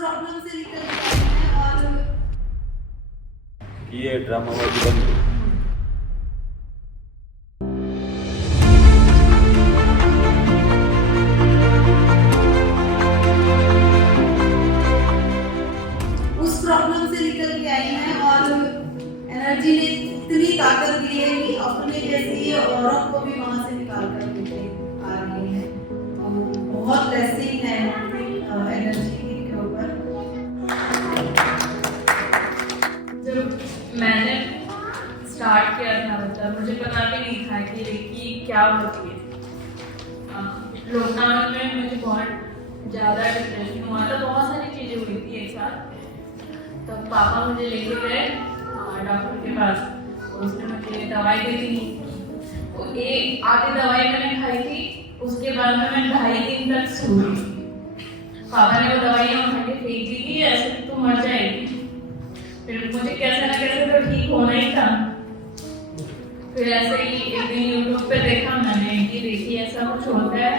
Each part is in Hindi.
प्रॉब्लम से निकल के आए हैं और ये ड्रामाबाजी बंद करो। उस प्रॉब्लम से निकल के आई हैं और एनर्जी ने इतनी ताकत दी है कि अपने जैसी औरों को भी वहां से निकाल कर लेके आ रही है। तो बहुत ब्लेसिंग है एनर्जी के ऊपर। जब मैंने स्टार्ट किया था मतलब मुझे पता भी नहीं था कि रेकी क्या होती है। लॉकडाउन में मुझे बहुत ज़्यादा डिप्रेशन हुआ था, बहुत सारी चीज़ें हुई थी एक साथ। तो पापा मुझे लेके गए डॉक्टर के पास, उसने मुझे दवाई दी थी। तो एक आधी दवाई मैंने खाई थी, उसके बाद में मैं 2.5 दिन तक सो रही थी। पापा ने वो दवाइयाँ उठा के फेंक दी कि ऐसे तो तू मर जाएगी। फिर मुझे कैसे ना कैसे तो ठीक होना ही था। फिर ऐसे ही एक दिन यूट्यूब पे देखा मैंने कि देखिए ऐसा कुछ होता है,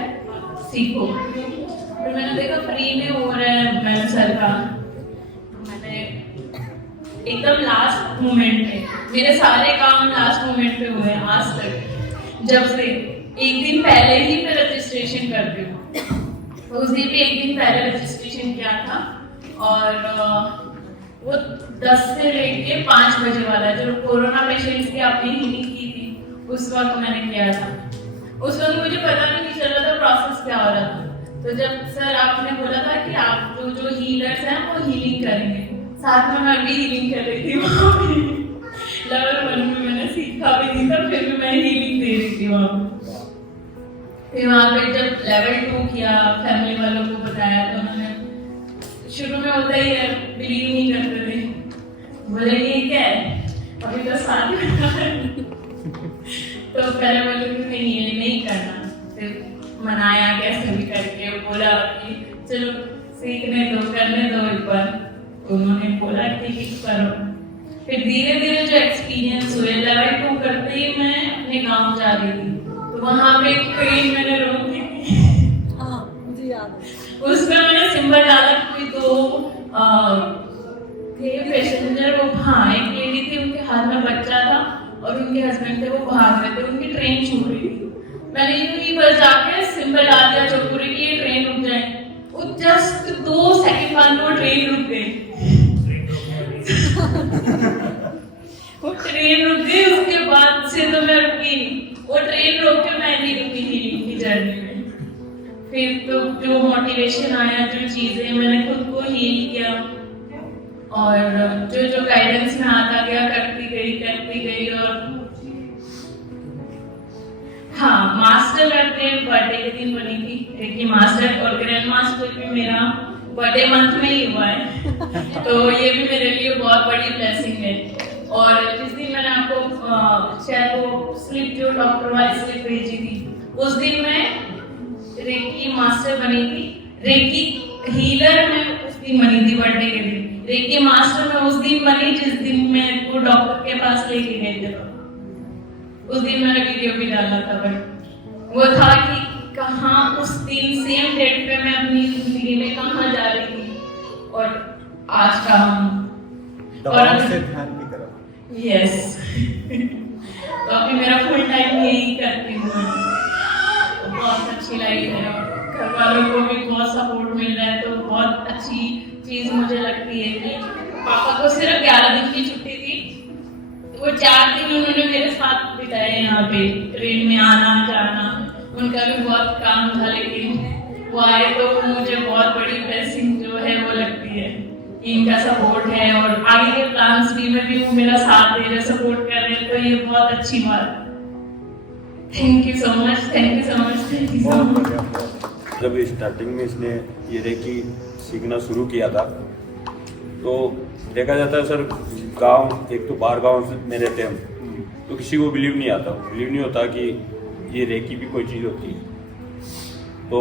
सीखो। फिर मैंने देखा फ्री में हो रहा है मैम सर का। मैंने एकदम लास्ट मोमेंट पे, मेरे सारे काम लास्ट मोमेंट पे हुए हैं आज तक। जब से एक दिन पहले ही मैं रजिस्ट्रेशन करती हूँ, तो उस दिन भी एक दिन पहले रजिस्ट्रेशन किया था। और वो 10 से लेके 5 बजे वाला जो कोरोना पेशेंट्स की आपने हीलिंग की थी उस वक्त मैंने किया था। उस वक्त मुझे पता भी नहीं चल रहा था प्रोसेस क्या हो रहा था। तो जब सर आपने बोला था कि आप जो हीलर्स हैं वो हीलिंग करेंगे, साथ में मैं भी हीलिंग कर रही थी वहाँ पे। लेवल 1 में मैंने सीखा भी नहीं था, फिर भी मैं हीलिंग दे रही थी वहाँ पे। फिर वहाँ पे जब लेवल 2 किया, फैमिली वालों को बताया, तो उन्होंने शुरू में होता ही है, बिलीव नहीं करते थे। बोले ये क्या है, अभी तो साथ में तो पहले बोले कि नहीं ये नहीं करना। फिर मनाया कैसे भी करके, बोला कि चलो सीखने दो, करने दो एक बार। उन्होंने बोला ठीक है करो। फिर धीरे धीरे जो एक्सपीरियंस हुए, लेवल 2 करते ही मैं अपने गाँव जा रही थी, तो वहाँ पे ट्रेन मैंने रोक दी थी। मुझे याद है उसमें मैंने सिंबल डाला, कोई 2 थे पैसेंजर, वो हाँ एक लेडी थी, उनके हाथ में बच्चा था और उनके हस्बैंड थे, वो भाग रहे थे, उनकी ट्रेन छूट रही थी। मैंने यूं ही बस जाके सिंबल डाल दिया चौपूरी की ये ट्रेन रुक जाए। वो जस्ट 2 सेकंड बाद वो ट्रेन रुक गई। वो ट्रेन रुक गई, उसके बाद से तो मैं रुकी नहीं। वो ट्रेन रोक के मैं नहीं रुकी हीलिंग की जर्नी में। फिर तो जो मोटिवेशन आया, जो चीजें मैंने खुद को हील किया और जो गाइडेंस में आता गया करती गई। और हाँ, मास्टर करते बर्थडे के दिन बनी थी क्योंकि मास्टर और ग्रैंड मास्टर भी मेरा बर्थडे मंथ में ही हुआ है। तो ये भी मेरे लिए बहुत बड़ी ब्लेसिंग है। और जिस दिन मैंने आपको शायद वो स्लिप जो डॉक्टर वाली स्लिप भेजी थी, उस दिन मैं रेकी मास्टर बनी थी। रेकी हीलर में उस दिन बनी थी बर्थडे के दिन। रेकी मास्टर में उस दिन बनी जिस दिन मैं वो डॉक्टर के पास लेके गए थे। उस दिन मैंने वीडियो भी डाला था, बट वो था कि कहाँ उस दिन सेम डेट पे मैं अपनी जिंदगी में कहाँ जा रही थी और आज कहाँ हूँ। और से ध्यान की तरफ यस तो अभी मेरा फुल टाइम यही करती हूँ। बहुत अच्छी लाइफ है, घर वालों को भी बहुत सपोर्ट मिल रहा है, तो बहुत अच्छी चीज मुझे लगती है कि पापा को सिर्फ 11 दिन की छुट्टी थी, वो 4 दिन उन्होंने मेरे साथ बिताए यहाँ पे, ट्रेन में आना जाना। उनका भी बहुत काम था, लेकिन वो आए तो मुझे बहुत बड़ी ब्लेसिंग जो है वो लगती है कि इनका सपोर्ट है और आगे के प्लान्स भी में भी वो मेरा साथ दे रहे, सपोर्ट कर रहे हैं, तो ये बहुत अच्छी बात है। Thank you so much, thank you so much, thank you so much. जब स्टार्टिंग में इसने ये रेकी सीखना शुरू किया था, तो देखा जाता है सर, गांव एक तो बाहर गांव में रहते हैं हम, तो किसी को बिलीव नहीं होता कि ये रेकी भी कोई चीज़ होती है। तो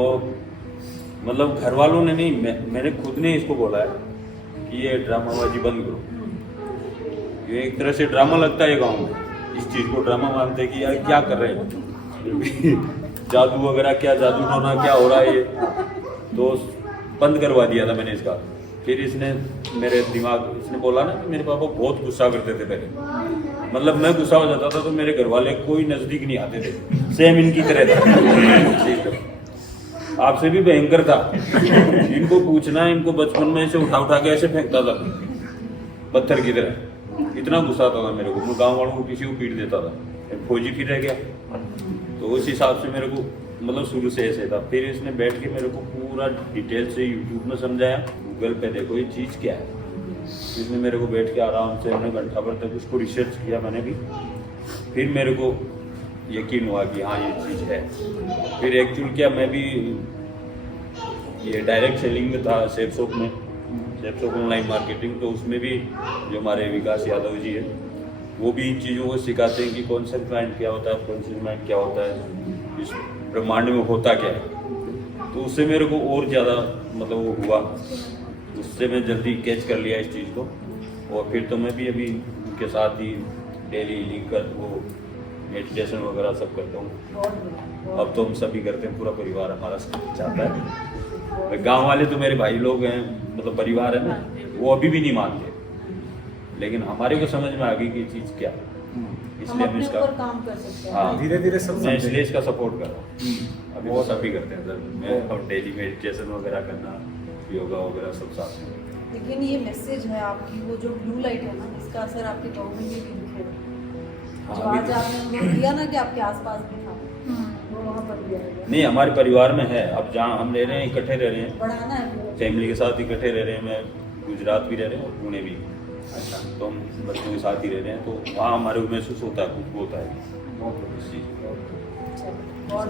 मतलब घर वालों ने नहीं, मैंने खुद ने इसको बोला है कि ये ड्रामाबाजी बंद करो। ये एक तरह से ड्रामा लगता है गाँव में, इस चीज़ को ड्रामा मानते हैं कि यार क्या कर रहे हैं, जादू वगैरह क्या, जादू टोना क्या हो रहा है ये। तो बंद करवा दिया था मैंने इसका, फिर इसने इसने बोला ना कि मेरे पापा बहुत गुस्सा करते थे पहले, मतलब मैं गुस्सा हो जाता था तो मेरे घर वाले कोई नजदीक नहीं आते थे, सेम इनकी तरह था, आपसे भी भयंकर था। इनको पूछना, इनको बचपन में ऐसे उठा उठा के ऐसे फेंकता था पत्थर की तरह, इतना गुस्सा आता था मेरे को। मैं गाँव वालों को किसी को पीट देता था, फौजी फिर रह गया, तो उस हिसाब से मेरे को मतलब शुरू से ऐसे था। फिर इसने बैठ के मेरे को पूरा डिटेल से यूट्यूब में समझाया, गूगल पे देखो ये चीज़ क्या है। इसने मेरे को बैठ के आराम से हमने घंटा भर तक उसको रिसर्च किया मैंने भी, फिर मेरे को यकीन हुआ कि हाँ ये चीज़ है। फिर एक्चुअल क्या, मैं भी ये डायरेक्ट सेलिंग में था, सेफ शॉप ऑनलाइन मार्केटिंग, तो उसमें भी जो हमारे विकास यादव जी है वो भी इन चीज़ों को सिखाते हैं कि कॉन्सेप्ट माइंड क्या होता है, कॉन्शियस माइंड क्या होता है, इस ब्रह्मांड में होता क्या है। तो उससे मेरे को और ज़्यादा मतलब वो हुआ, उससे मैं जल्दी कैच कर लिया इस चीज़ को। और फिर तो मैं भी अभी उनके साथ ही डेली लिख कर वो मेडिटेशन वगैरह सब करता हूँ। अब तो हम सभी करते हैं, पूरा परिवार हमारा चाहता है। गांव वाले तो मेरे भाई लोग हैं, मतलब परिवार है ना, वो अभी भी नहीं मानते, लेकिन हमारे को समझ में आ गई कि चीज़ क्या है, इसलिए हम इसका काम कर सकते हैं। हाँ धीरे धीरे सब मैं इसलिए इसका सपोर्ट कर रहा हूँ। अभी वो सभी करते हैं सर, मैं अब डेली मेडिटेशन वगैरह करना, योगा वगैरह सब साथ में करते हैं। लेकिन ये मैसेज है आपकी, वो जो ब्लू लाइट है ना, इसका असर आपके गाँव में भी दिखेगा। जो हाँ, आज अभी आपने अनुभव किया ना कि आपके आसपास भी था, वो वहाँ पर भी आएगा। नहीं, हमारे परिवार में है। अब जहाँ हम रह रहे हैं, इकट्ठे रह रहे हैं, बढ़ाना है पूरा। फैमिली के साथ इकट्ठे रह रहे हैं। मैं गुजरात भी रह रहे हैं और पुणे भी, अच्छा, तो हम बच्चों के साथ ही रह रहे हैं, तो वहाँ हमारे को महसूस होता है, खुद को होता है इस चीज़। चलो, बहुत